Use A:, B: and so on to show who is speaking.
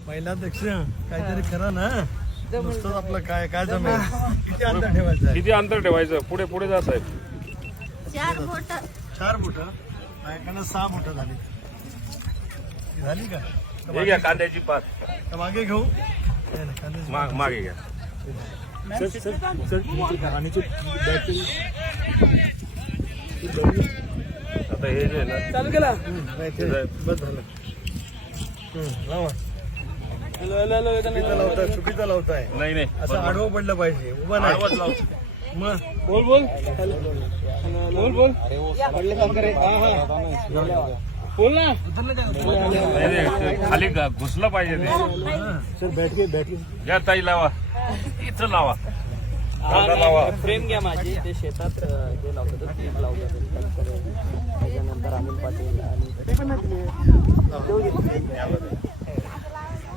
A: महिलाध्यक्ष काहीतरी करा ना. नुसतंच आपलं काय काय जमेल. किती अंतर ठेवायचं आहे?
B: किती अंतर ठेवायचं? पुढे पुढे जात आहे.
A: 4 फुट. ऐकायला 6 फुट झाली. झाली का?
B: हे घ्या कांद्याची पात.
A: का मागे घेऊ? नाही, नाही, कांद्याची
B: मागे घ्या. आता हे जे आहे ना
C: चालू केला.
A: नाही, ते बस झालं. लावा.
C: हॅलो हॅलो हॅलो
A: चुकीचा लावताय, चुकीचा लावताय.
B: नाही नाही
A: असं आडवं पडलं पाहिजे, उभं नाही.
B: आडवंच लावतो.
A: मग
C: बोल बोल बोल बोल बोल ना.
B: नाही, नाही, खाली घुसलं पाहिजे ते.
A: सर बॅटरी
B: घ्या ताई लावा. इथं लावा. कांदा लावा.
C: फ्रेम घ्या माझी. ते शेतात जे लावतात ते लावतात. त्याच्यानंतर अनिल पाटील आणि